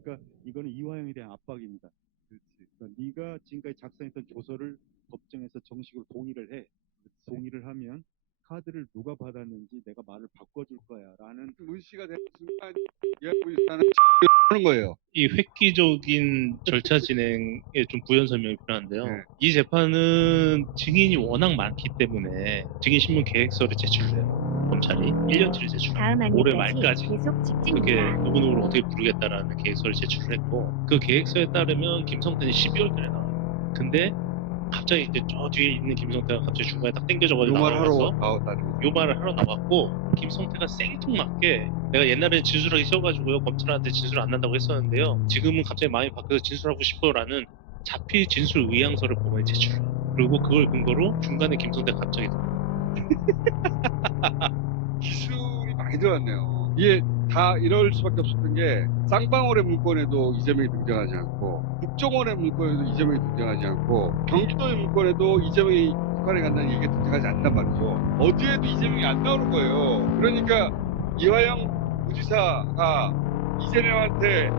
그러니까 이거는 이화영에 대한 압박입니다. 그러니까 네가 지금까지 작성했던 조서를 법정에서 정식으로 동의를 해. 동의를 하면 카드를 누가 받았는지 내가 말을 바꿔줄 거야라는 문씨가 된 순간 이화영 부지사는 하는 거예요. 이 획기적인 절차 진행에 좀 부연 설명이 필요한데요. 네. 이 재판은 증인이 워낙 많기 때문에 증인 신문 계획서를 제출해요. 검찰이 1년치를 제출해요. 다음 올해 안내까지 말까지. 계속 그게 직진입니다. 누구누구를 어떻게 부르겠다라는 계획서를 제출을 했고 그 계획서에 따르면 김성태는 12월 달에 나와요. 근데 갑자기 이제 저 뒤에 있는 김성태가 갑자기 중간에 딱 땡겨져가지고 요 말 하러 나와서 나왔다는 거. 요 말을 하러 나왔고 김성태가 생뚱맞게 내가 옛날에 진술하기 싫어가지고요 검찰한테 진술 안 난다고 했었는데요 지금은 갑자기 마음이 바뀌어서 진술하고 싶어라는 자필 진술 의향서를 법원에 제출해요. 그리고 그걸 근거로 중간에 김성태가 갑자기 기술이 많이 들어왔네요. 이게 다 이럴 수밖에 없었던 게 쌍방울의 문건에도 이재명이 등장하지 않고 국정원의 문건에도 이재명이 등장하지 않고 경기도의 문건에도 이재명이 북한에 간다는 얘기가 등장하지 않단 말이죠. 어디에도 이재명이 안 나오는 거예요. 그러니까 이화영 부지사가 이재명한테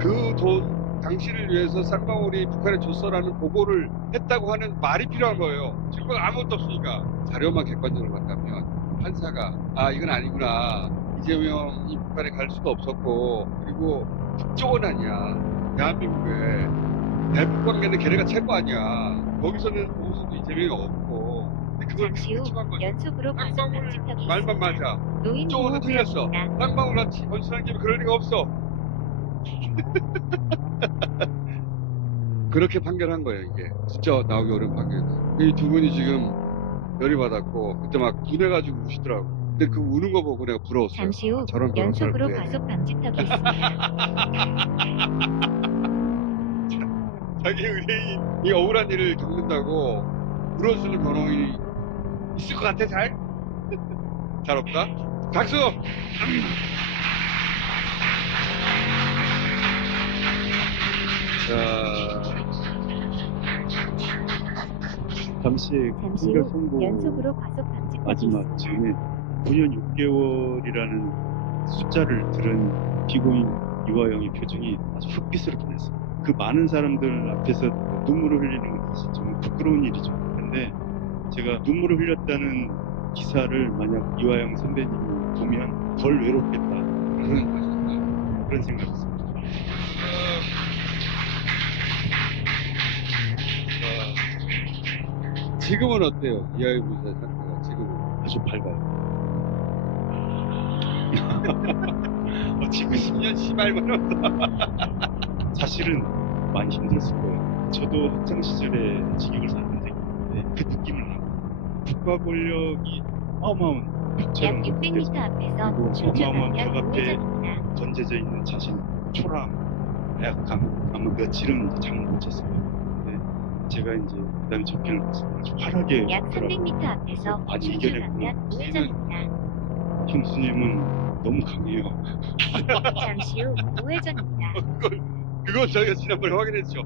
그 돈 당신을 위해서 쌍방울이 북한에 줬어라는 보고를 했다고 하는 말이 필요한 거예요. 증거가 아무것도 없으니까. 자료만 객관적으로 봤다면 판사가 이건 아니구나. 이재명이 북한에 갈 수도 없었고 그리고 국정원 아니야. 대한민국에 대북 관계는 걔네가 최고 아니야. 거기서는 보고서도 이재명이 없고 근데 그걸 잠시 후 추측한 거죠. 연속으로 과속 쌍방울 방지턱이 말만 있습니다. 맞아. 노인 국정원은 틀렸어. 보호구역입니다. 쌍방울 같이 건설한 김에 그럴 리가 없어. 그렇게 판결한 거예요 이게. 진짜 나오기 어려운 판결이다. 이 두 분이 지금 열이 받았고 그때 막 분해가지고 우시더라고. 근데 그 우는 거 보고 내가 부러웠어요. 잠시 후 저런 변호사를 연속으로 구해야 돼. 과속 방지턱이 있습니다. 자기 의뢰인이 억울한 일을 겪는다고 울어주는 변호인이 있을 것 같아 잘? 잘 없다? 박수! 자, 잠시 잠시 판결 후 선고 연속으로 과속 방지턱이 마지막 있습니다. 즈음에 9년 6개월이라는 숫자를 들은 피고인 이화영의 표정이 아주 흑빛으로 변했어요. 그 많은 사람들 앞에서 눈물을 흘리는 건 사실 정말 부끄러운 일이죠. 근데 제가 눈물을 흘렸다는 기사를 만약 이화영 선배님이 보면 덜 외롭겠다 그런 생각이 있습니다. 지금은 어때요? 이하영 부지사 상태가 지금은? 아주 밝아요. 지금 10년 씨발만 사실은 많이 힘들었을 거예요. 저도 학창 시절에 징역을 샀던 적이 있는데 그 느낌을 알아요. 국가 권력이 어마어마한 약 벽처럼 600m 앞에서 그리고 출주 어마어마한 방면 벽 앞에 우회전입니다. 던져져 있는 자신, 초라함, 약함 아마 며칠은 이제 잠을 못 잤을 거예요. 근데 제가 이제 그다음에 접견을 해서 아주 활하게 약 하더라고요. 300m 앞에서 많이 출주 이겨냈구나. 방면 우회전입니다. 형수님은 너무 강해요. 잠시 후 우회전입니다. 그건 저희가 지난번에 확인했죠.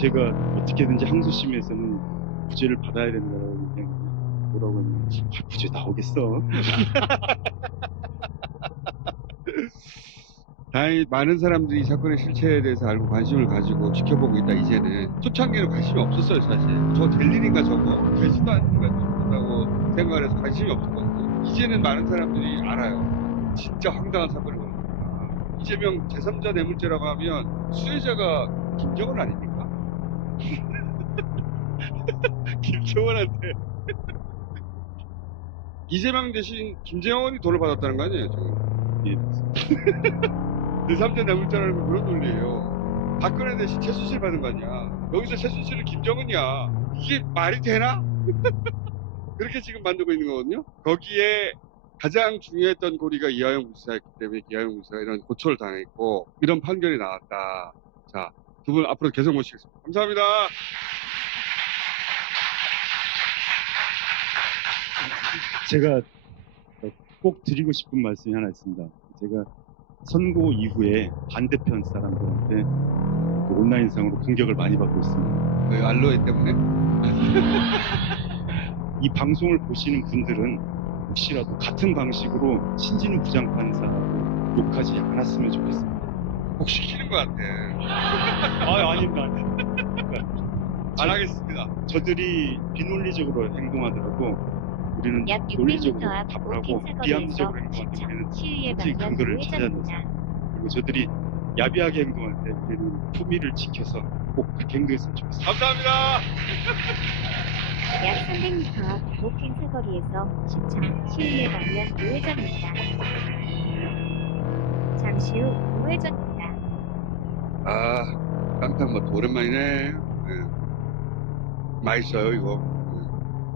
제가 어떻게든지 항소심에서는 구제를 받아야 된다고 그냥 뭐라고 했는지 구제 나오겠어. 다행히 많은 사람들이 이 사건의 실체에 대해서 알고 관심을 가지고 지켜보고 있다 이제는. 초창기에는 관심이 없었어요 사실. 저 될 일인가 저거 되지도 않는다고 생각을 해서 관심이 없었거든요. 이제는 많은 사람들이 알아요. 진짜 황당한 사건이거든요. 이재명 제3자 뇌물죄라고 하면 수혜자가 김정은 아닙니까? 김정은한테 이재명 대신 김정은이 돈을 받았다는 거 아니에요 지금? 예. 제3자 뇌물죄라는 건 그런 논리예요. 박근혜 대신 최순실 받은 거 아니야. 여기서 최순실은 김정은이야. 이게 말이 되나? 그렇게 지금 만들고 있는 거거든요. 거기에 가장 중요했던 고리가 이화영 부지사였기 때문에 이화영 부지사가 이런 고초를 당했고 이런 판결이 나왔다. 자, 두 분 앞으로 계속 모시겠습니다. 감사합니다. 제가 꼭 드리고 싶은 말씀이 하나 있습니다. 제가 선고 이후에 반대편 사람들한테 그 온라인상으로 공격을 많이 받고 있습니다. 그 알로에 때문에? 이 방송을 보시는 분들은 혹시라도 같은 방식으로 신진우 부장판사하고 욕하지 않았으면 좋겠습니다. 꼭 시키는 것 같아. 아닙니다. 안 하겠습니다. 저들이 비논리적으로 행동하더라도 우리는 약 600m 논리적으로 앞 답을 오핀 하고 사거리에서 비합리적으로 행동할 때 시청 우리는 시위의 솔직히 방면 근거를 찾아내서 우회전입니다. 그리고 저들이 야비하게 행동할 때 우리는 품위를 지켜서 꼭 그렇게 행동했으면 좋겠습니다. 감사합니다. 약 300m 앞 오핀 사거리에서 시청 시위의 방면 우회전입니다. 잠시 후 우회전입니다. 아, 깡탕맛 오랜만이네. 네. 맛있어요, 이거.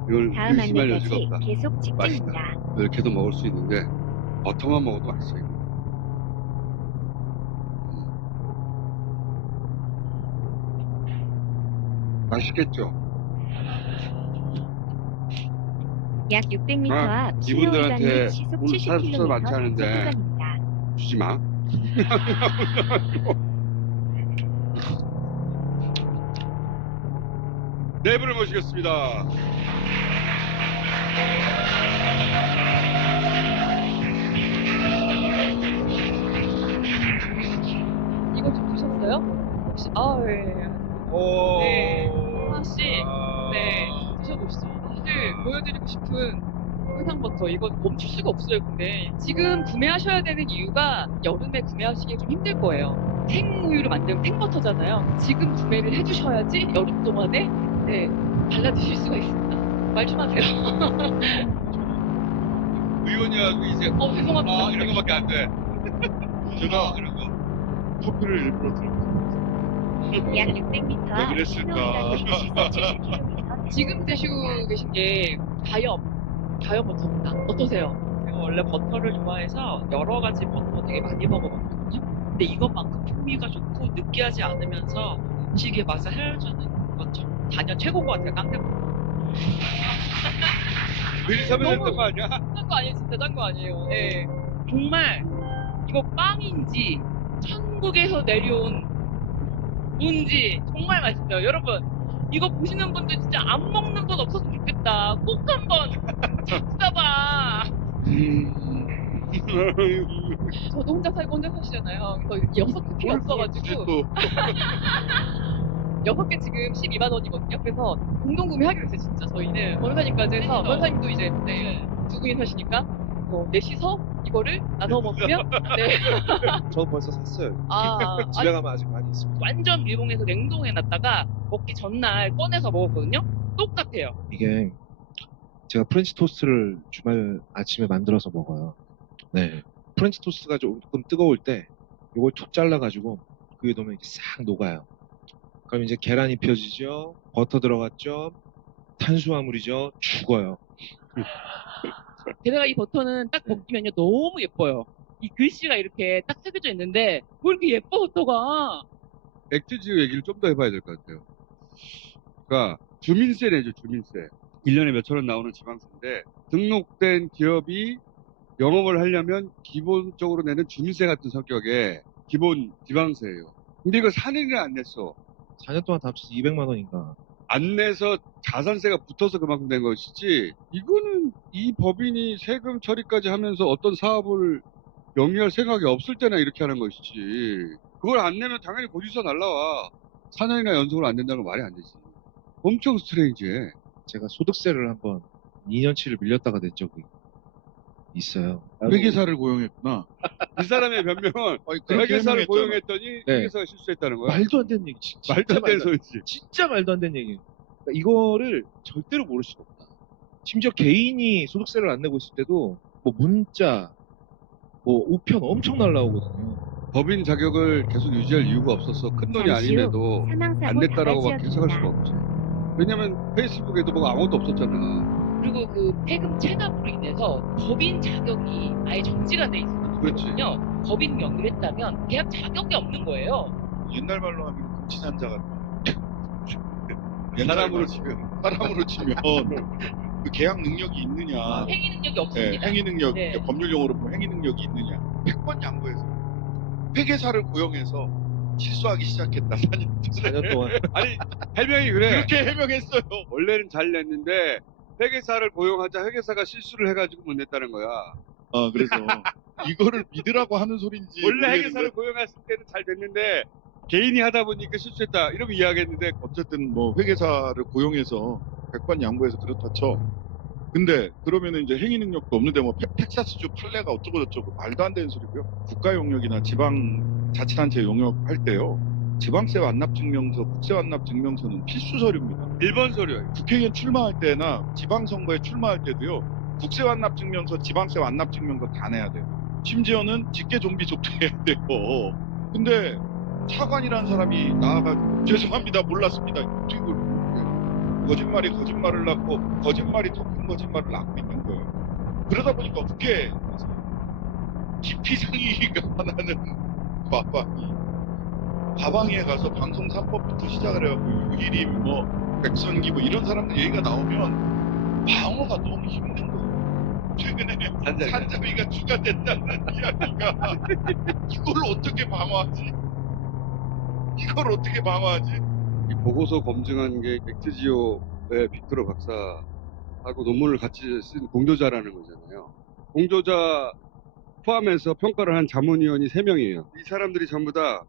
이걸 다음 의심할 여지가 안내까지 없다. 계속 직진입니다. 이렇게도 먹을 수 있는데 버터만 먹어도 맛있어요. 맛있겠죠? 약 600m 아, 앞 신호 이분들한테 위반 및 시속 오늘 사수서 70km 많지 않은데. 구간입니다. 주지 마. 네 분을 모시겠습니다. 이거 좀 드셨어요? 혹시 네. 오. 네. 하나씩 아. 네 드셔보시죠. 사실 보여드리고 싶은 설탕버터 이거 멈출 수가 없어요. 근데 지금 구매하셔야 되는 이유가 여름에 구매하시기 좀 힘들 거예요. 생우유로 만든 생버터잖아요. 지금 구매를 해주셔야지 여름 동안에 네 발라 드실 수가 있습니다. 말 좀 하세요. 의원이라고 이제 죄송합니다. 이런 거밖에 안 돼. 제가 이런 거. 커피를 일부러 들었어요. 약 600m 앞 왜 신호 그랬을까? 위반 및 시속 70km 지금 드시고 계신 게 가염 버터입니다. 어떠세요? 제가 원래 버터를 좋아해서 여러 가지 버터 되게 많이 먹어봤거든요. 근데 이것만큼 풍미가 좋고 느끼하지 않으면서 음식의 맛을 살려주는 건 단연 최고인 것 같아요. 깡패버터. 미리 섭외했던 거 아니야? 짠 거 아니에요. 진짜 짠 거 아니에요. 네. 정말 이거 빵인지 천국에서 내려온 뭔지 정말 맛있어요. 여러분 이거 보시는 분들 진짜 안 먹는 건 없었으면 좋겠다. 꼭 한번 잡숴봐. 저도 혼자 살고 혼자 사시잖아요. 그래서 6개 없어가지고 또 6개 지금 12만 원이거든요. 그래서 공동 구매하기로 했어요. 진짜 저희는 변호사님까지 해서 변호사님도 이제 두 분이 사시니까 넷이서 이거를 나눠 먹으면 네. 저도 벌써 샀어요. 아, 집에 가면 아직 많이 있습니다. 완전 밀봉해서 냉동해놨다가 먹기 전날 꺼내서 먹었거든요. 똑같아요. 이게 제가 프렌치 토스트를 주말 아침에 만들어서 먹어요. 네. 프렌치 토스트가 조금 뜨거울 때 이걸 툭 잘라가지고 그 위에 놓으면 이렇게 싹 녹아요. 그럼 이제 계란이 펴지죠. 버터 들어갔죠. 탄수화물이죠. 죽어요. 게다가 이 버터는 딱 먹기면요 너무 예뻐요. 이 글씨가 이렇게 딱 새겨져 있는데 왜 이렇게 예뻐 버터가? 액트지오 얘기를 좀 더 해봐야 될 것 같아요. 그러니까 주민세 내죠, 주민세. 1년에 몇천 원 나오는 지방세인데 등록된 기업이 영업을 하려면 기본적으로 내는 주민세 같은 성격의 기본 지방세예요. 근데 이걸 4년이나 안 냈어. 4년 동안 다 합쳐서 200만 원인가. 안 내서 자산세가 붙어서 그만큼 된 것이지, 이거는 이 법인이 세금 처리까지 하면서 어떤 사업을 영위할 생각이 없을 때나 이렇게 하는 것이지, 그걸 안 내면 당연히 고지서 날라와. 4년이나 연속으로 안 된다는 건 말이 안 되지. 엄청 스트레인지해. 제가 소득세를 한번 2년치를 밀렸다가 낸 적이 있어요. 회계사를 고용했구나. 이 사람의 변명은 그렇게 회계사를 해명했잖아. 고용했더니 네. 회계사가 실수했다는 거야. 말도 안 되는 얘기. 진짜 말도 안 되는 말도 소리지. 진짜 말도 안 되는 얘기예요. 그러니까 이거를 절대로 모를 수가 없다. 심지어 개인이 소득세를 안 내고 있을 때도 뭐 문자, 뭐 우편 엄청 날라오거든요. 법인 자격을 계속 유지할 이유가 없어서 큰 돈이 잠시 후 아님에도 안 사망사고 냈다라고밖에 해석할 수가 다발지역입니다. 없지. 왜냐면 페이스북에도 뭐 아무것도 없었잖아. 그리고 그 세금 체납으로 인해서 법인 자격이 아예 정지가 돼 그렇지. 있거든요. 법인 명의를 했다면 계약 자격이 없는 거예요. 옛날 말로 하면 금치산자 같다. 사람으로 치면. 사람으로 치면 그 계약 능력이 있느냐, 행위 능력이 네, 없습니다. 행위 능력, 네. 법률 용어로 보면 행위 능력이 있느냐. 100번 양보해서 회계사를 고용해서 실수하기 시작했다. 4년 동안. 아니, 해명이 그래. 그렇게 해명했어요. 원래는 잘 냈는데 회계사를 고용하자 회계사가 실수를 해가지고 못 냈다는 거야. 그래서 이거를 믿으라고 하는 소린지 원래 모르겠는데 회계사를 고용했을 때는 잘 됐는데 개인이 하다 보니까 실수했다 이러면 이해하겠는데 어쨌든 뭐 회계사를 고용해서 백반 양보해서 그렇다 쳐. 근데 그러면은 이제 행위 능력도 없는데 뭐 텍사스주 판례가 어쩌고 저쩌고 말도 안 되는 소리고요. 국가 용역이나 지방 자치단체 용역할 때요. 지방세 완납 증명서, 국세 완납 증명서는 필수 서류입니다. 1번 서류예요. 국회의원 출마할 때나 지방선거에 출마할 때도요. 국세 완납 증명서, 지방세 완납 증명서 다 내야 돼요. 심지어는 직계 좀비족도 해야 돼요. 근데 차관이라는 사람이 나와가지고 죄송합니다 몰랐습니다. 이걸 거짓말이 거짓말을 낳고 거짓말이 더 큰 거짓말을 낳고 있는 거예요. 그러다 보니까 국회에 깊이 상의가 하나는 과방위에 가서 방송 3법부터 시작을 해갖고 유일임 뭐 백선기 뭐 이런 사람들 얘기가 나오면 방어가 너무 힘든 거예요. 최근에 산자위가 추가됐다는 이야기가 이걸 어떻게 방어하지? 이걸 어떻게 방어하지? 이 보고서 검증한 게 엑트지오의 빅토르 박사하고 논문을 같이 쓴 공조자라는 거잖아요. 공조자 포함해서 평가를 한 자문위원이 3명이에요. 이 사람들이 전부 다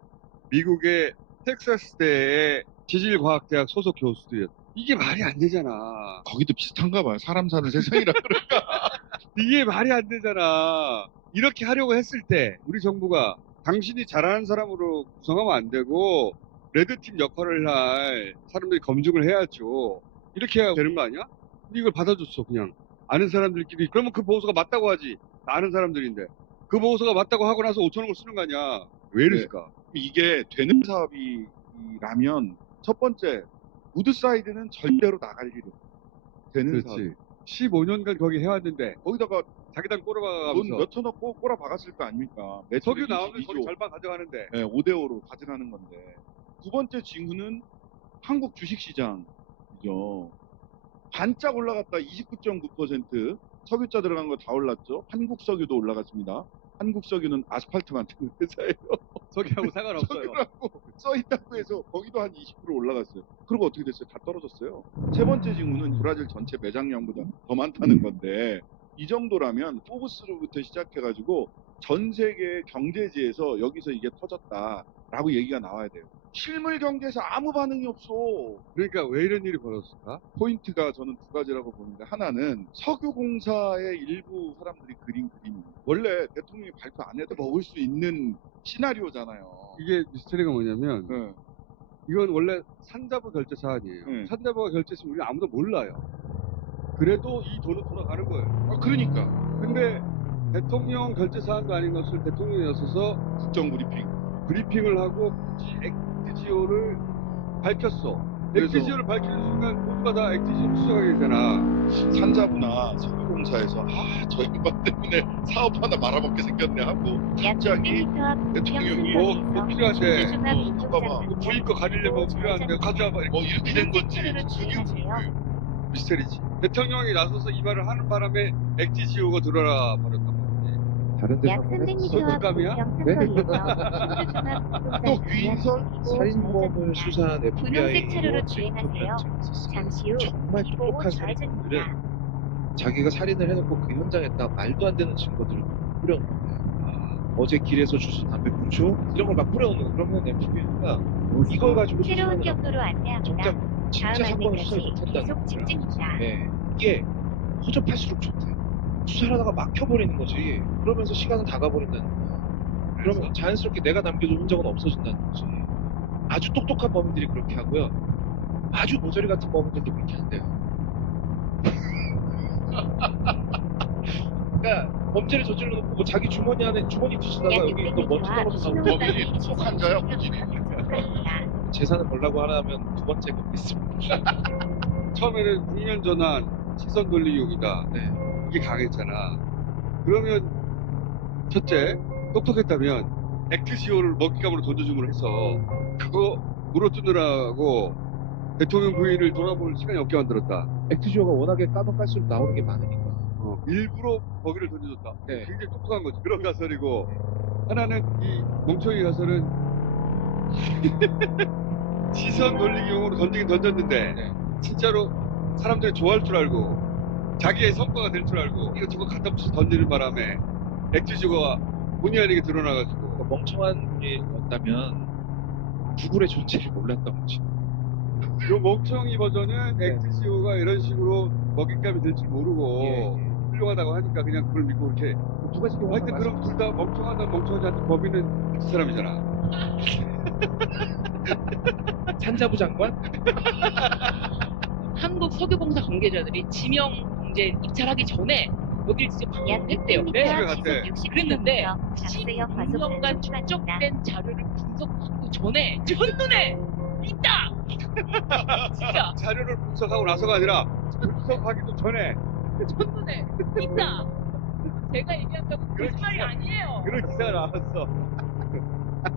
미국의 텍사스대의 지질과학대학 소속 교수들이었어요. 이게 말이 안 되잖아. 거기도 비슷한가 봐요. 사람 사는 세상이라 그럴까? 이게 말이 안 되잖아. 이렇게 하려고 했을 때 우리 정부가 당신이 잘하는 사람으로 구성하면 안 되고 레드팀 역할을 할 사람들이 검증을 해야죠. 이렇게 해야 되는 거 아니야? 근데 이걸 받아줬어 그냥. 아는 사람들끼리. 그러면 그 보고서가 맞다고 하지. 아는 사람들인데. 그 보고서가 맞다고 하고 나서 5천억을 쓰는 거 아니야. 왜 이랬을까? 이게 되는 사업이라면 첫 번째 우드사이드는 절대로 나갈 일이 없어. 되는 사업. 그렇지. 15년간 거기 해왔는데 거기다가 자기 당 돈 꼬라박아가면서 몇 천억 꼬라 박았을 거 아닙니까? 석유 나오면 거기 절반 가져가는데. 5대5로 가져가는 건데. 두 번째 징후는 한국 주식시장이죠. 반짝 올라갔다 29.9%. 석유자 들어간 거 다 올랐죠. 한국석유도 올라갔습니다. 한국석유는 아스팔트 만드는 회사예요. 석유하고 상관없어요. 석유라고 써있다고 해서 거기도 한 20% 올라갔어요. 그리고 어떻게 됐어요? 다 떨어졌어요. 세 번째 징후는 브라질 전체 매장량보다 더 많다는 건데 이 정도라면 포브스로부터 시작해가지고 전 세계 경제지에서 여기서 이게 터졌다라고 얘기가 나와야 돼요. 실물 경제에서 아무 반응이 없어. 그러니까 왜 이런 일이 벌어졌을까? 포인트가 저는 두 가지라고 보는데 하나는 석유공사의 일부 사람들이 그린 그림. 원래 대통령이 발표 안 해도 먹을 수 있는 시나리오잖아요. 이게 미스터리가 뭐냐면 네. 이건 원래 산자부 결제 사안이에요. 네. 산자부가 결제했으면 우리 아무도 몰라요. 그래도 이 돈은 돌아가는 거예요. 그러니까 근데 대통령 결제 사안도 아닌 것을 대통령이 나서서 국정 브리핑. 브리핑을 하고 굳이 엑트지오를 밝혔어. 그래서- 엑트지오를 밝히는 순간 모두가 다 엑트지오 추적하게 되잖아. 산자부나 석유공사에서 저 양반 때문에 사업 하나 말아먹게 생겼네 하고 약 갑자기 200m 앞 대통령이 뭐 필요한데 수중합 봐봐. 인종장 부인 거 가리려면 필요한데 가져와봐. 뭐 이렇게 된 건지 를 주의하세요. 미스터리지. 대통령이 나서서 이 말을 하는 바람에 엑트지오가 들어라 버렸단 말이지. 다른 데서 약 한번 300m 앞 석유감이야? 경상거리에서 수중합 또 위인설? 살인범을 수사한 분홍색 FBI 차로로 주행하세요. 잠시 후 정말 그리고 똑똑한 살인범들은 좌회전입니다. 자기가 살인을 해놓고 그 현장에 딱 말도 안 되는 증거들을 뿌려놓는 거예요. 어제 길에서 주운 담배 꽁초 이런 걸 막 뿌려놓는 거. 그러면 FBI가 이걸 가지고 새로운 수사를 경로로 안내합니다. 정작 진짜 다음 사건을 수사를 안내까지 못한다는 계속 거야. 직진입니다. 네, 이게 허접할수록 좋대. 수사를 하다가 막혀버리는 거지. 그러면서 시간은 다 가버린다는 거야. 그러면 자연스럽게 내가 남겨둔 흔적은 없어진다는 거지. 아주 똑똑한 범인들이 그렇게 하고요. 아주 모조리 같은 범인들도 그렇게 한대요. 그러니까 범죄를 저질러 놓고 뭐 자기 주머니 안에 주머니 뒤지다가 약 여기 또 먼지 600m 앞 떨어져 나오고 범인이 똑똑한 자야, 범인이. 신호등이 재산을 벌라고 하려면 두 번째 거 있습니다. 처음에는 국면 전환, 시선 돌리기 용이다. 네. 이게 강했잖아. 그러면 첫째, 똑똑했다면 엑트지오를 먹잇감으로 던져줌으로 해서 그거 물어뜯느라고 대통령 부인을 돌아볼 시간이 없게 만들었다. 액트지오가 워낙에 까면 깔수록 나오는 게 많으니까. 일부러 거기를 던져줬다. 네. 굉장히 똑똑한 거지. 그런 가설이고 하나는 이 멍청이 가설은 시선 돌리기용으로 던지긴 던졌는데 네. 진짜로 사람들이 좋아할 줄 알고 자기의 성과가 될 줄 알고 이것저것 갖다 붙여 던지는 바람에 액티지오가 본의 아니게 드러나가지고. 그러니까 멍청한 분이었다면 구글의 존재를 몰랐던 거지. 요 멍청이 버전은 네. 액티지오가 이런 식으로 먹잇감이 될 줄 모르고 예. 훌륭하다고 하니까 그냥 그걸 믿고 이렇게. 두 가지 경우가 하여튼 그럼 둘 다 멍청하다 멍청하지 않다 범인은 그 사람이잖아. 산자부 장관? 한국 석유공사 관계자들이 지명 공제 입찰하기 전에 여길 직접 약 방문했대요. 600m 네. 집에 갔대. 시속 60km 그랬는데 박스형 과속 16년간 단속 구간입니다. 축적된 자료를 분석하고 전에 첫눈에 있다! 진짜 자료를 분석하고 나서가 아니라 분석하기도 전에 첫눈에 있다! 제가 얘기한다고 거짓말이 아니에요. 그런 기사가 나왔어.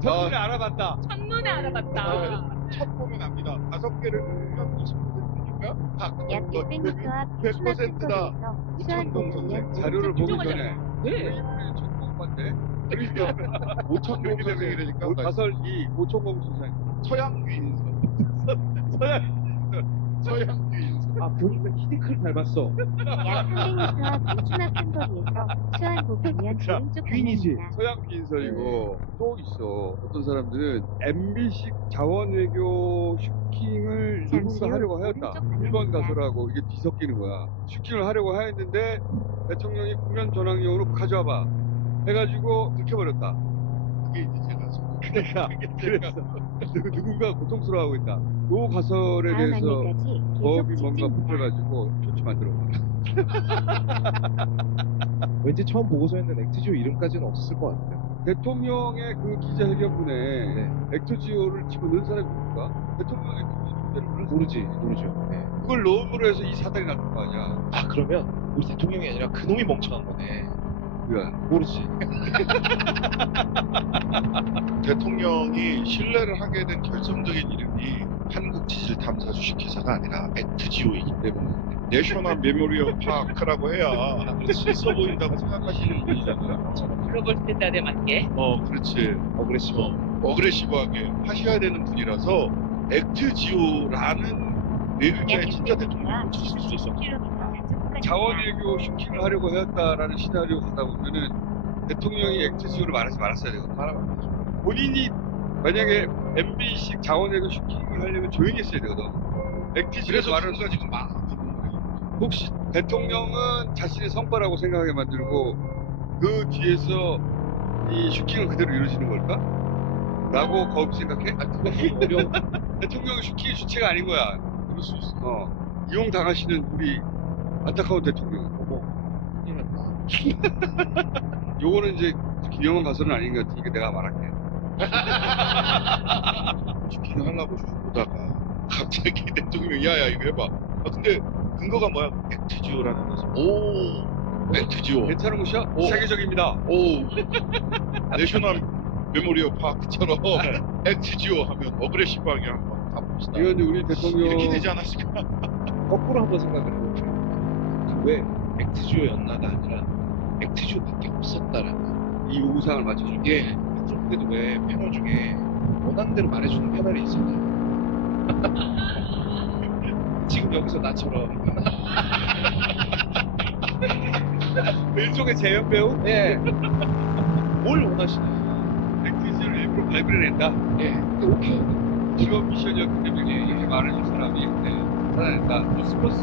첫눈에 알아봤다. 첫눈에 알아봤다. 첫 보면 압니다. 5개를 누르면 20%니까 약 600m 앞 100%다. 수안포 우창동 선생. 자료를 보기 전에. 네. 이분이 전공반대. 그러니까 오창동 그렇게 되면 선생이라니까 가설이 오천공 선생. 서양귀인선. 서양 서양귀인선. 아 보니까 히딩크를 닮았어. 약 300m 앞 우추낙 상거리에서 수안포 방면 자, 오른쪽 퀸이지. 방향입니다. 서양 비인설이고 또 있어. 어떤 사람들은 MB식 자원외교 슈킹을 잠시 누군가 후 하려고 하였다. 오른쪽 방향입니다. 일본 가설하고 이게 뒤섞이는 거야. 슈킹을 하려고 하였는데 대통령이 국면 전환용으로 가져와봐 해가지고 들켜버렸다. 그게 이제 제가 그러니까 그랬어. 누군가 고통스러워하고 있다. 요 가설에 다음 대해서 안내까지 법이 계속 뭔가 직진입니다. 붙여가지고 조치 만들어. 왠지 처음 보고서에는 액티지오 이름까지는 없었을 것 같아요. 대통령의 그 기자회견문에 네. 액터지오를 집어넣은 사람이 누굴까? 대통령의 액터지오 존재를 모르죠. 네. 그걸 넣음으로 해서 이 사단이 났던 거 아니야. 아 그러면 우리 대통령이 아니라 그놈이 멍청한 거네. 왜? 모르지. 대통령이 신뢰를 하게 된 결정적인 이름이 한국지질탐사 주식회사가 아니라 액트지오이기 때문에 내셔널 메모리얼 파크라고 해야 있어 보인다고 생각하시는 분이잖아요. 글로벌 스탠다드에 맞게. 그렇지. 어그레시브. 어그레시브하게 하셔야 되는 분이라서 액트지오라는 네 글자의 진짜 대통령을 찾을 수 있어. 10km 단속 구간입니다. 자원외교 슈킹을 하려고 하였다라는 시나리오 가다 보면은 대통령이 액트지오를 말하지 말았어야 되거든. 말하면 안 되죠. 본인이 만약에 MB식 자원외교 슈킹을 하려면 조용히 했어야 되거든. 액트지오 그래서 말을 말을 지금 막 혹시 대통령은 자신의 성과라고 생각하게 만들고 그 뒤에서 이 슈킹은 그대로 이루어지는 걸까? 라고 거듭 생각해? 그건 어려운. 대통령은 슈킹의 주체가 아닌 거야. 그럴 수 있어. 이용당하시는 우리 안타까운 대통령. 어머. 큰일 났다. 요거는 이제 김영환 가설은 아닌 것 같으니까 내가 말할게. 슈킹을 하려고 보다가 갑자기 대통령이 야야 이거 해봐. 근데 근거가 뭐야? 액트지오라는 거죠. 오, 액트지오. 괜찮은 곳이야? 오. 세계적입니다. 오, 내셔널 메모리얼 파크처럼 액트지오 하면 어그레시브하게 한번 가봅시다. 이건 이제 우리 대통령 이렇게 되지 않았을까? 거꾸로 한번 생각을 해보면 왜 액트지오였나가 아니라 액트지오밖에 없었다라는. 이 우상을 맞춰주고 예. 그럼 그래도 왜 패널 중에 원하는 대로 말해주는 패널이 있었나요? 지금 여기서 나처럼. 일종의 재연 배우? 예. 뭘 원하시나요? 액티지를 일부러 발굴해 낸다. 예. 근데 오케이. 직업 미션이었기 때문에 이렇게 말해줄 사람이 살아냈다. 스포츠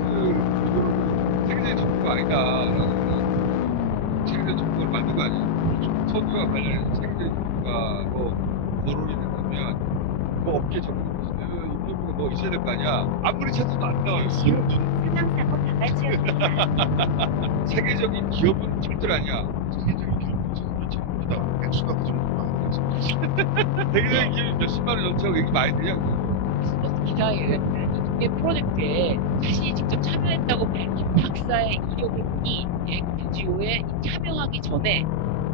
세계적인 정부가 아니다라고 세계적인 정부를 만든 거 아니야. 석유와 관련해서 세계적인 정부가로 거론이 된다면 뭐 업계 전문가들 인터뷰가 뭐 있어야 될 거 아니야. 아무리 찾아도 안 나와요. 잠시 후 사망사고 다발지역입니다. 세계적인 기업은 절대 아니야. 세계적인 기업은 전부다 액수가 그 정도가 아니라서. 세계적인 기업이 몇십만 원 넘쳐가고 이게 많이 되냐고. 스포츠 기자회견 이 프로젝트에 자신이 직접 참여했다고 밝힌 박사의 이력을 보니 액트지오에 참여하기 전에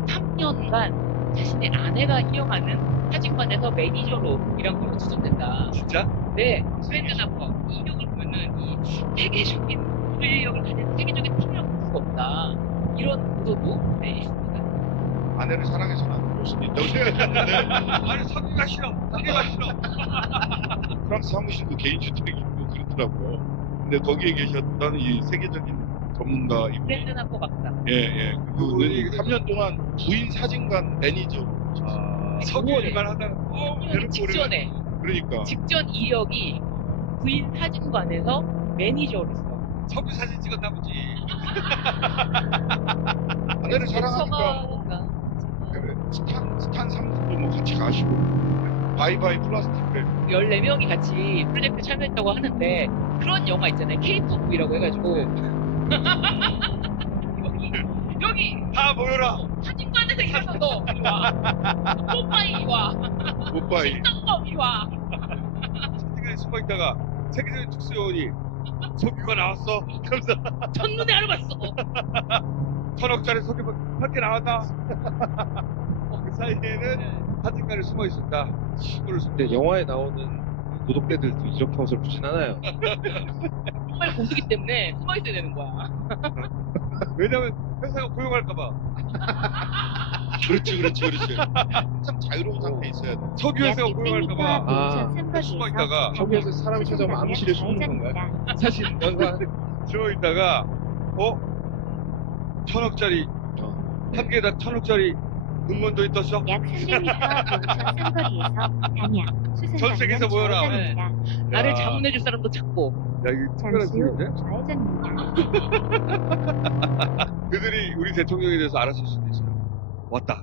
3년간 자신의 아내가 이용하는 사진관에서 매니저로 일한 걸로 추정된다. 진짜? 네, 스웨덴하고 이력을 보면은 이 세계적인 인력을 가진 세계적인 팀이라고 볼 수가 없다. 이런 보도도 네, 있습니다. 아내를 사랑해서는 안 볼 수도 있다고 생각했는데 아니 석유가 싫어. 석유가 싫어. 프랑스 사무실도 개인 주택이 있고 그렇더라고요. 근데 거기에 계셨던 이 세계적인 전문가 이분. 브랜드 나코 박사. 예. 그분이 그분이 3년 동안 부인 사진관 매니저. 석유 오래. 일만 하다가 그 직전에 그러니까 직전 이력이 부인 사진관에서 매니저로 있어. 석유 사진 찍었나 보지. 아내를 사랑하니까 서가니까. 그래. 스탄 삼국도 뭐 같이 가시고 바이바이 플라스틱백 14명이 같이 프로젝트 참여했다고 하는데 그런 영화 있잖아요. K-POP이라고 해가지고 여기 다 모여라. 사진관에서 일어서 너 이리 와. 뽀빠이 이리 와. 못바이 신동검 이리 와. 사진관에 숨어 있다가 세계적인 특수요원이 석유가 나왔어. 그러면서 첫눈에 알아봤어. 1,000억짜리 석유 밖에 나왔다. 그 사이에는 사진관에 숨어 있었다. 시골을 숨. 근데 영화에 나오는 도둑대들도 이렇게 어설프진 않아요. 정말 고수기 때문에 숨어 있어야 되는 거야. 왜냐면 회사가 고용할까봐. 그렇지 항상 자유로운 상태에 있어야 돼. 석유 약 회사가 600m 고용할까봐 아, 부천 숨어 삼거리에서 있다가 석유에서 사람 찾아오면 암실에 숨는 건가요? 사실 뭔가 숨어 있다가 1,000억짜리 한 개에다 1,000억짜리 응원도에 떴어. 약 300m 부천 삼거리에서 단양 전 세계에서 수승 모여라. 방면 좌회전입니다. 나를 자문해줄 사람도 찾고. 야 이거 특별한 잠시 후 팀인데? 좌회전입니다. 그들이 우리 대통령에 대해서 알았을 수도 있어요. 왔다.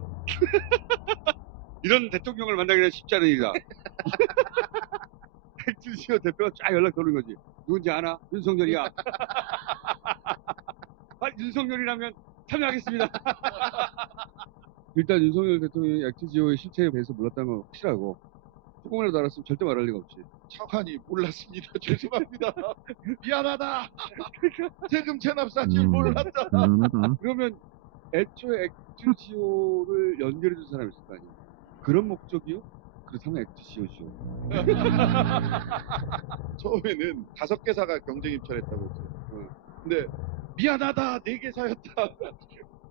이런 대통령을 만나기는 쉽지 않은 일이다. 핵주시오 대표가 쫙 연락 오는 거지. 누군지 아나? 윤석열이야. 아, 윤석열이라면 참여하겠습니다. 일단 윤석열 대통령이 액트지오의 실체에 대해서 몰랐다는 건 확실하고 조금이라도 알았으면 절대 말할 리가 없지. 차관이 몰랐습니다. 죄송합니다. 미안하다. 세금 체납 사실 몰랐다. 그러면 애초에 액트지오를 연결해준 사람이 있을 거 아니에요. 그런 목적이요? 그렇다면 액트지오죠. 처음에는 5개사가 경쟁 입찰했다고 했어요. 근데 미안하다. 4개사였다.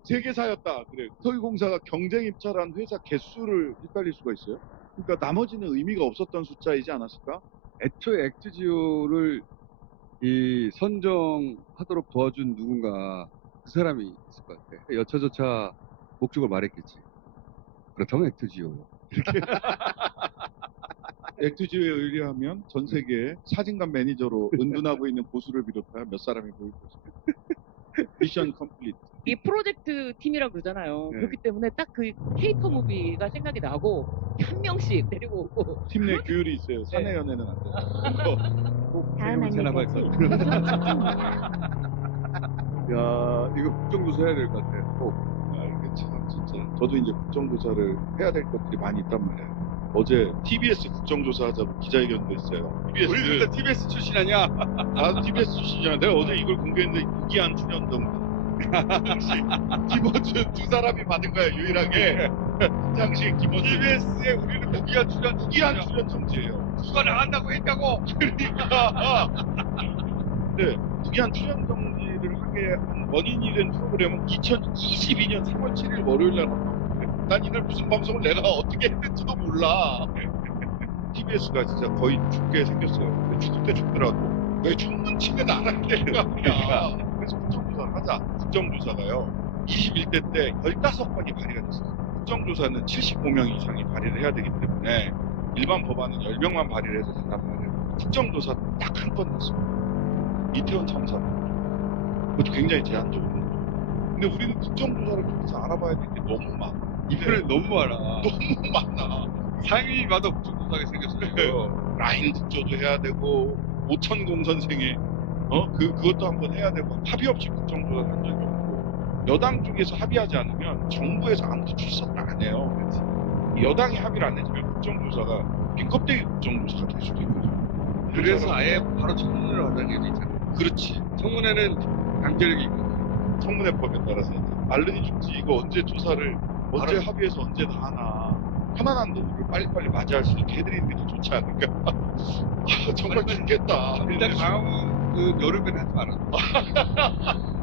3개사였다. 그래. 석유공사가 경쟁 입찰한 회사 개수를 헷갈릴 수가 있어요. 그러니까 나머지는 의미가 없었던 숫자이지 않았을까? 애초에 액트지오를 이 선정하도록 도와준 누군가 그 사람이 있을 것 같아. 여차저차 목적을 말했겠지. 그렇다면 액트지오. 액트지오에 의뢰하면 전 세계 사진관 매니저로 은둔하고 있는 고수를 비롯하여 몇 사람이 보일 것이다. 미션 컴플리트. 이게 프로젝트 팀이라고 그러잖아요. 네. 그렇기 때문에 딱 그 K-POP 무비가 생각이 나고 한 명씩 데리고 오고. 팀 내 규율이 있어요. 사내 연애는 안 돼요. 다음 제나발 안내까지 것. 2km 직진입니다. 야, 이거 국정조사 해야 될 것 같아. 이게 참 진짜 저도 이제 국정조사를 해야 될 것들이 많이 있단 말이에요. 어제 TBS 국정조사 하자고 기자회견도 했어요. 우리 둘 다 TBS 출신 아니야? 나도 TBS 출신이야. 내가 어제 이걸 공개했는데 유기한 출연동 당시 김어준 2사람이 받은 거야 유일하게. 당시 김어준 TBS에 우리는 무기한 출연, 유기한 출연 정지예요. 누가 나간다고 했다고? 그러니까 근데 무기한 출연 정지를 하게 한 원인이 된 프로그램은 2022년 3월 7일 월요일 날 합니다. 난 이날 무슨 방송을 내가 어떻게 했는지도 몰라. TBS가 진짜 거의 죽게 생겼어요. 근데 죽을 때 죽더라고. 왜 죽는지는 알았는데 말이야. 그래서 국정조사를 하자. 국정조사가요 21대 때 15건이 발의가 됐어요. 국정조사는 75명 이상이 발의를 해야 되기 때문에 일반 법안은 10명만 발의를 해서 된단 말이에요. 국정조사 딱 한 건 났습니다. 이태원 참사. 그것도 굉장히 제한적으로. 근데 우리는 국정조사를 통해서 알아봐야 될 게 너무 많아. 이번에 너무 많아. 너무 많아. 상임위마다 국정조사가 생겼어요. 라인 국조도 해야 되고 5천공 선생의 그것도 한번 해야 되고 합의 없이 국정조사를 한 적이 없고 여당 쪽에서 합의하지 않으면 정부에서 아무도 출석을 안 해요. 여당이 합의를 안 해주면 국정조사가 빈껍데기 국정조사가 될 수도 있거든요. 그래서 아예 바로 청문회를 하자는 게 있잖아요. 그렇지. 청문회는 강제력이 있고. 청문회법에 따라서 알르니 죽지 이거 언제 조사를 언제 알았어. 합의해서 언제 다 하나. 편안한 노후를 빨리빨리 맞이할 수 있게 해드리는 게 더 좋지 않을까. 아, 정말 죽겠다. 일단 다음은 그 여름에는 하지 마라.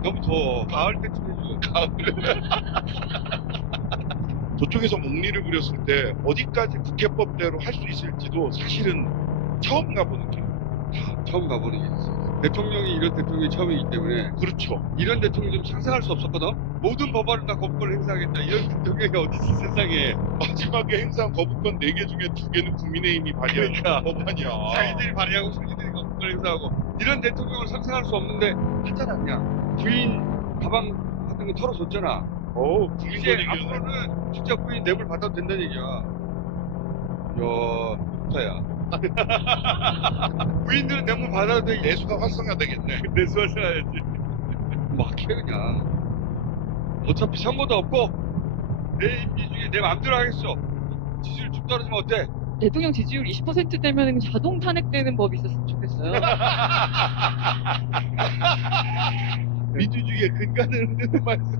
너무 더워. 가을 때쯤 해줘. 가을에. 저쪽에서 목리를 부렸을 때 어디까지 국회법대로 할 수 있을지도 사실은 처음 가보는 게 처음 가보는 게 있어. 대통령이 이런 대통령이 처음이기 때문에 그렇죠. 이런 대통령 좀 상상할 수 없었거든. 모든 법안을 다 거부권을 행사하겠다. 이런 대통령이 어디 있어 세상에. 마지막에 행사한 거부권 4개 중에 2개는 국민의힘이 발의한 그러니까. 법안이야. 자기들이 발의하고 자기들이 거부권을 행사하고 이런 대통령을 상상할 수 없는데 하잖아 그냥. 부인 가방 같은 거 털어줬잖아. 이제 국민권익위원회. 앞으로는 진짜 부인 뇌물 받아도 된다는 얘기야. 야, 좋다야. 부인들은 뇌물 받아도 돼. 내수가 활성화되겠네. 내수할 생각해야지. 막해 그냥. 어차피 선거도 없고 내 임기 중에 내 마음대로 하겠어. 지지율 쭉 떨어지면 어때? 대통령 지지율 20% 되면 자동 탄핵되는 법이 있었으면 좋겠어요. 민주주의의 근간을 흔드는 말씀.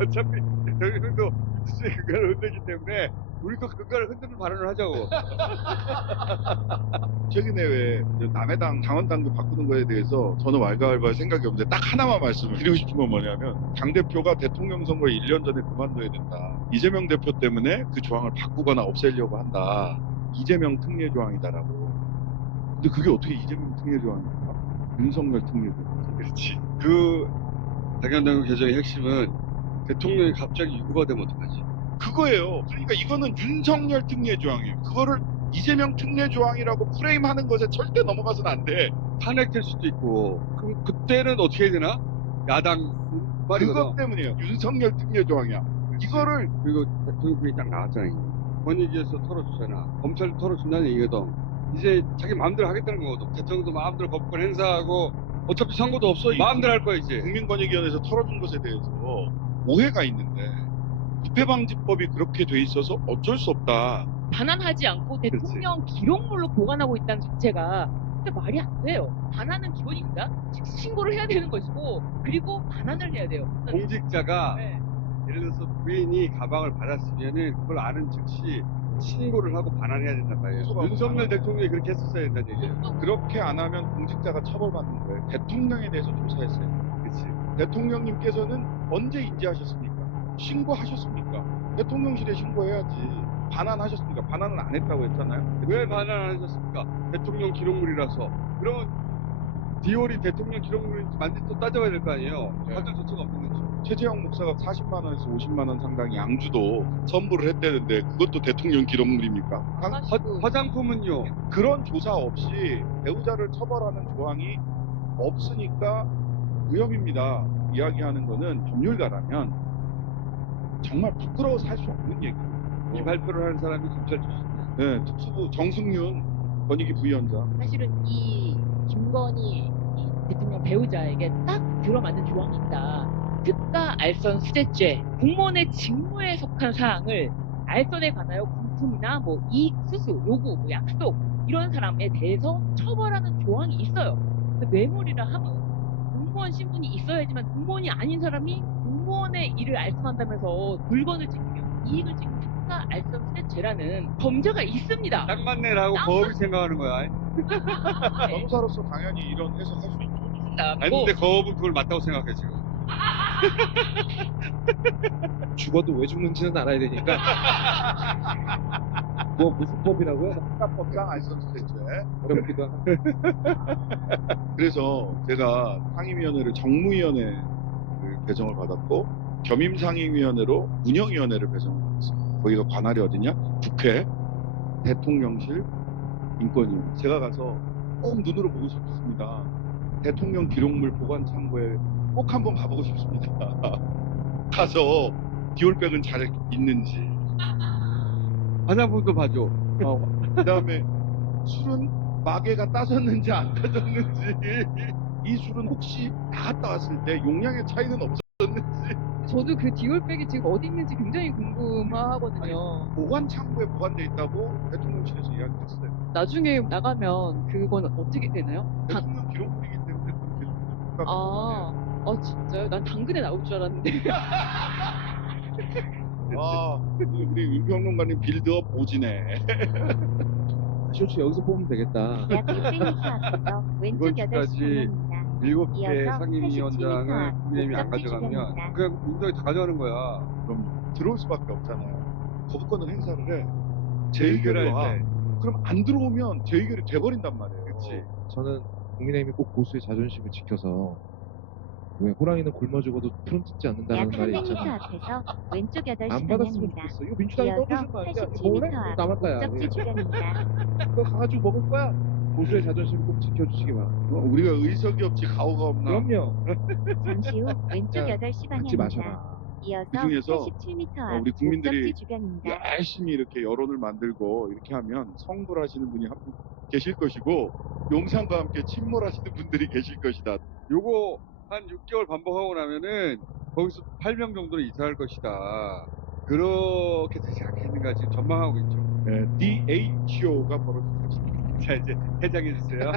어차피 대통령도 민주주의 근간을 흔들기 때문에 우리도 근간을 흔드는 발언을 하자고. 최근에 왜 남의 당, 당원당규 바꾸는 거에 대해서 저는 왈가왈부할 생각이 없는데 딱 하나만 말씀을 드리고 싶은 건 뭐냐면 당대표가 대통령 선거 1년 전에 그만둬야 된다. 이재명 대표 때문에 그 조항을 바꾸거나 없애려고 한다. 이재명 특례 조항이다라고. 근데 그게 어떻게 이재명 특례 조항입니까? 윤석열 특례 조항. 그렇지. 그 당연당규 개정의 핵심은 대통령이 갑자기 유구가 되면 어떡하지? 그거예요. 그러니까 이거는 윤석열 특례 조항이에요. 그거를 이재명 특례 조항이라고 프레임하는 것에 절대 넘어가서는 안 돼. 탄핵될 수도 있고. 그럼 그때는 어떻게 해야 되나? 야당 말이거든. 그것 때문이에요. 윤석열 특례 조항이야. 이거를 그리고 대통령이 딱 나왔잖아. 권익위에서 털어주잖아. 검찰도 털어준다는 얘기거든. 이제 자기 마음대로 하겠다는 거거든. 대통령도 마음대로 거부권 행사하고 어차피 선거도 없어. 마음대로 할 거야 이제. 국민권익위원회에서 털어준 것에 대해서 오해가 있는데 부패방지법이 그렇게 돼 있어서 어쩔 수 없다. 반환하지 않고 대통령 기록물로 보관하고 있다는 자체가 진짜 말이 안 돼요. 반환은 기본입니다. 신고를 해야 되는 것이고 그리고 반환을 해야 돼요. 공직자가 네. 예를 들어서 부인이 가방을 받았으면은 그걸 아는 즉시 신고를 하고 반환해야 된단 말이에요. 그래서 윤석열 대통령이 그렇게 했었어야 된다는 얘기예요. 그렇게 안 하면 공직자가 처벌받는 거예요. 대통령에 대해서 조사했어요. 그치. 대통령님께서는 언제 인지하셨습니까? 신고하셨습니까? 대통령실에 신고해야지. 반환하셨습니까? 반환은 안 했다고 했잖아요. 왜 반환 안 하셨습니까? 대통령 기록물이라서. 그러면 디올이 대통령 기록물인지 만지 또 따져봐야 될 거 아니에요. 네. 사전 조처가 없는지. 최재형 목사가 40만 원에서 50만 원 상당 양주도 선물을 했다는데 그것도 대통령 기록물입니까? 화장품은요. 그런 조사 없이 배우자를 처벌하는 조항이 없으니까 위험입니다. 이야기하는 거는 법률가라면 정말 부끄러워서 할 수 없는 얘기예요. 이 발표를 하는 사람이 검찰 출신이에요. 네, 특수부 정승윤 권익위 부위원장. 사실은 이 김건희 이 대통령 배우자에게 딱 들어맞는 조항이 있다. 특가 알선 수재죄, 공무원의 직무에 속한 사항을 알선에 관하여 금품이나 뭐 이익 수수, 요구, 뭐 약속 이런 사람에 대해서 처벌하는 조항이 있어요. 근데 뇌물이라 하면 공무원 신분이 있어야지만 공무원이 아닌 사람이 공무원의 일을 알선한다면서 물건을 챙기면 이익을 챙기면 특가 알선 수재죄라는 범죄가 있습니다. 딱 맞네라고 거업이 생각하는 거야. 변호사로서 당연히 이런 해석할 수 있죠. 아니 근데 거업은 그걸 맞다고 생각해 지금. 죽어도 왜 죽는지는 알아야 되니까. 뭐 무슨 법이라고요? 특가법상 알선수재죄. 어렵기도 하고. 그래서 제가 상임위원회를 정무위원회를 배정을 받았고 겸임상임위원회로 운영위원회를 배정을 받았습니다. 거기가 관할이 어디냐? 국회, 대통령실, 인권위원회. 제가 가서 꼭 눈으로 보고 싶습니다. 대통령 기록물 보관 창고에 꼭 한번 가보고 싶습니다. 가서 디올백은 잘 있는지, 화장품도 봐줘. 그 다음에 술은 마개가 따졌는지 안 따졌는지, 이 술은 혹시 나갔다 왔을 때 용량의 차이는 없었는지. 저도 그 디올백이 지금 어디 있는지 굉장히 궁금하거든요. 보관 창고에 보관돼 있다고 대통령실에서 이야기했어요. 나중에 나가면 그건 어떻게 되나요? 대통령 기록물이기 때문에 그렇게 진짜요? 난 당근에 나올 줄 알았는데. 우리 윤평론가님 빌드업 오지네. 쇼츠 여기서 뽑으면 되겠다. 약 600m 앞에서 왼쪽 이번 8시 주까지 방향입니다. 7개 이어서 상임위원장을 87m 국민의힘이 안 목적지 가져가면 주변입니다. 그냥 민주당이 다 가져가는 거야. 그럼 들어올 수밖에 없잖아요. 거부권을 행사를 해. 재의결할 재의결이 와. 때. 그럼 안 들어오면 재의결이 돼버린단 말이에요. 그치. 저는 국민의힘이 꼭 보수의 자존심을 지켜서 왜 호랑이는 굶어 죽어도 풀은 뜯지 약 않는다는 말이 300m 있잖아. 앞에서 왼쪽 8시 안 받았으면 방향입니다. 좋겠어. 이거 민주당이 이어서 떠주신 거 아니야? 이거 먹을래? 87m 앞 남았다 야. 목적지 주변입니다. 그거 가가지고 먹을 거야? 보수의 자존심을 꼭 지켜주시기 바랍니다. 우리가 의석이 없지 가오가 없나? 그럼요. 잠시 후 왼쪽 야, 8시 갖지 방향입니다. 마셔라. 이어서 그중에서 87m 앞 우리 국민들이 목적지 주변입니다. 열심히 이렇게 여론을 만들고 이렇게 하면 성불하시는 분이 한 분 계실 것이고 용산과 함께 침몰하시는 분들이 계실 것이다. 요거 한 6개월 반복하고 나면은 거기서 8명 정도는 이사할 것이다. 그렇게 되지 않겠는가 지금 전망하고 있죠. DHO가 벌어질 것이다. 자, 이제 해장해 주세요.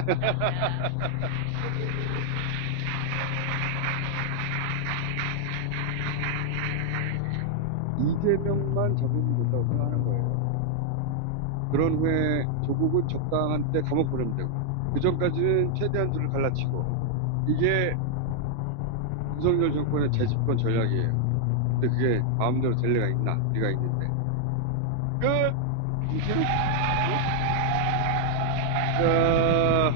이재명만 잡으면 된다고 생각하는 거예요. 그런 후에 조국은 적당한 때 감옥 보내면 되고, 그 전까지는 최대한 줄을 갈라치고, 이게 윤석열 정권의 재집권 전략이에요. 근데 그게 마음대로 될 리가 있나? 우리가 있는데. 끝! 자,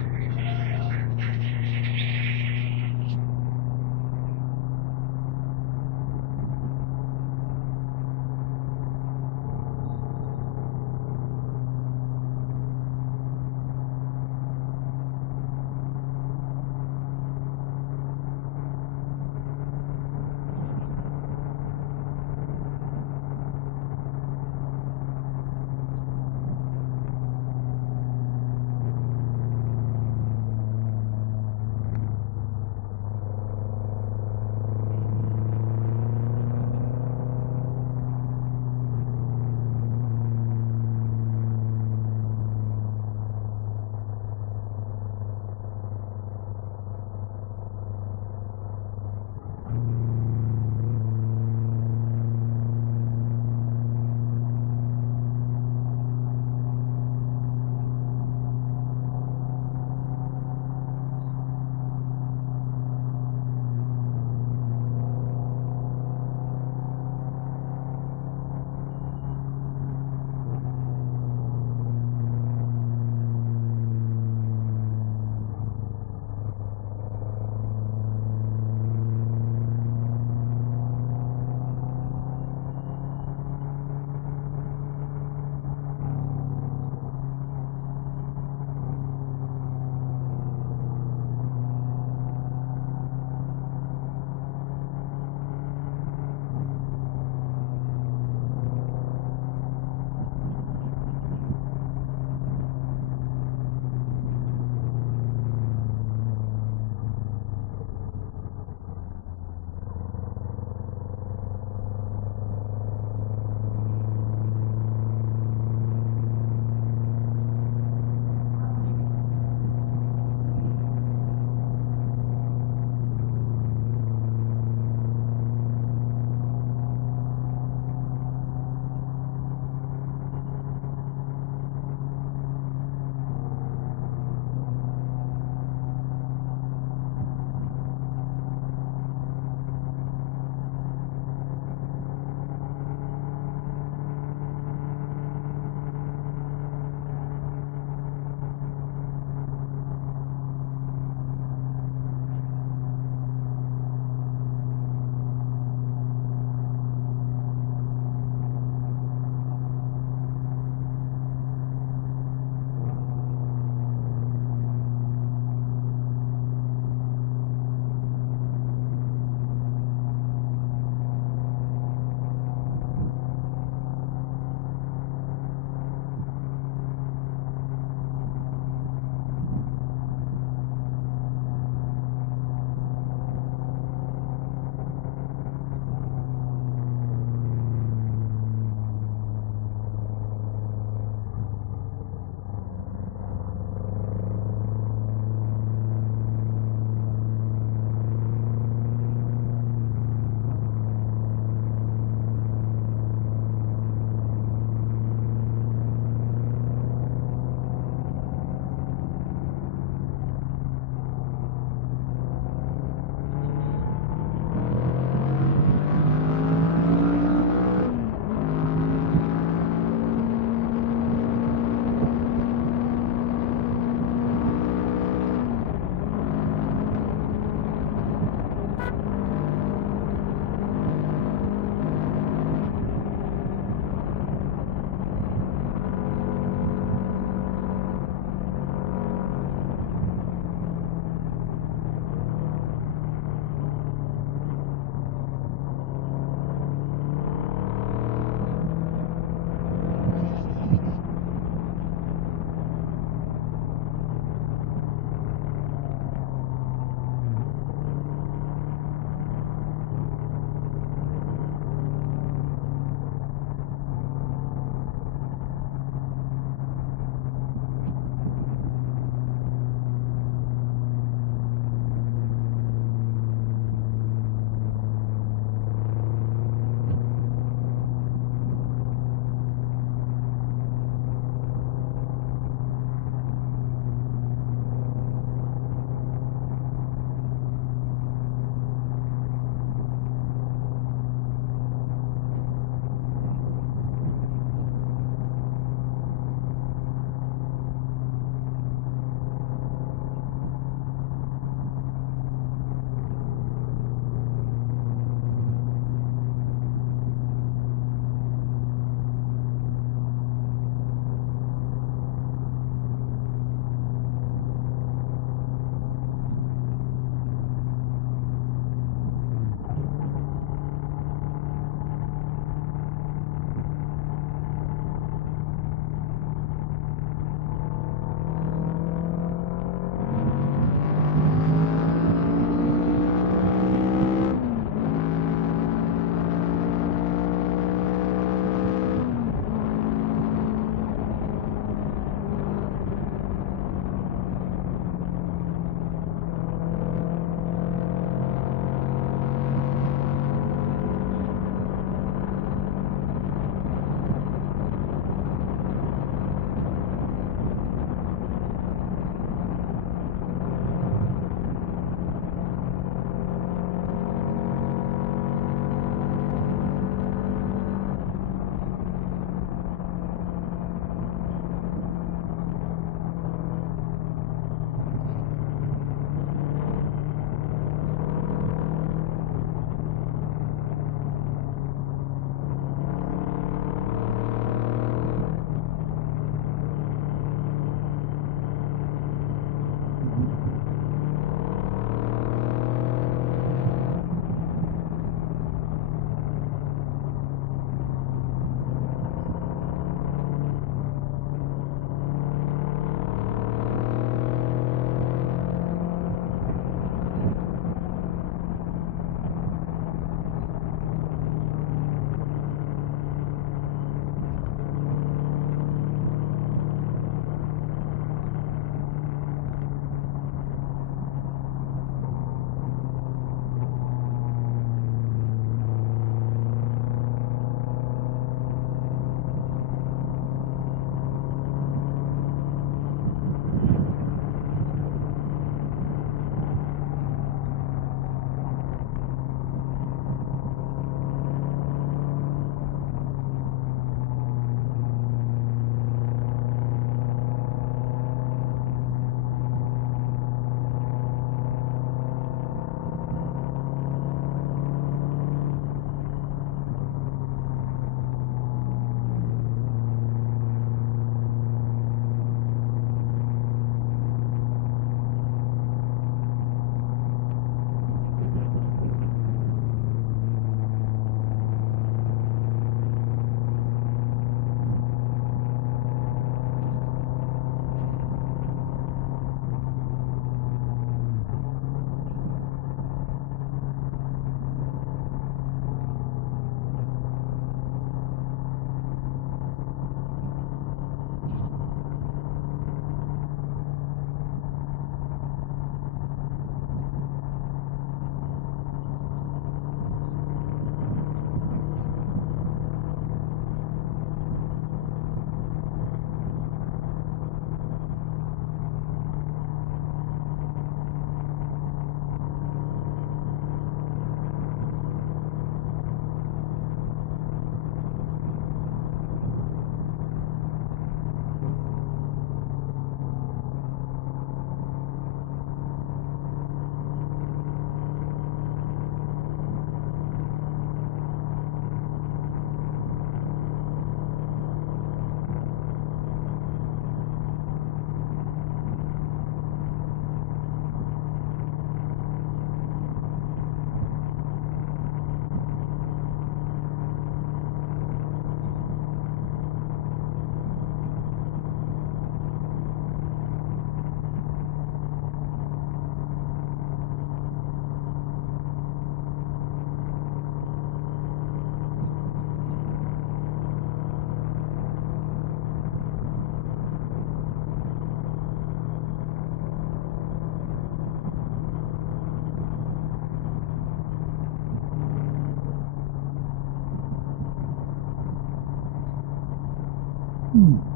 음.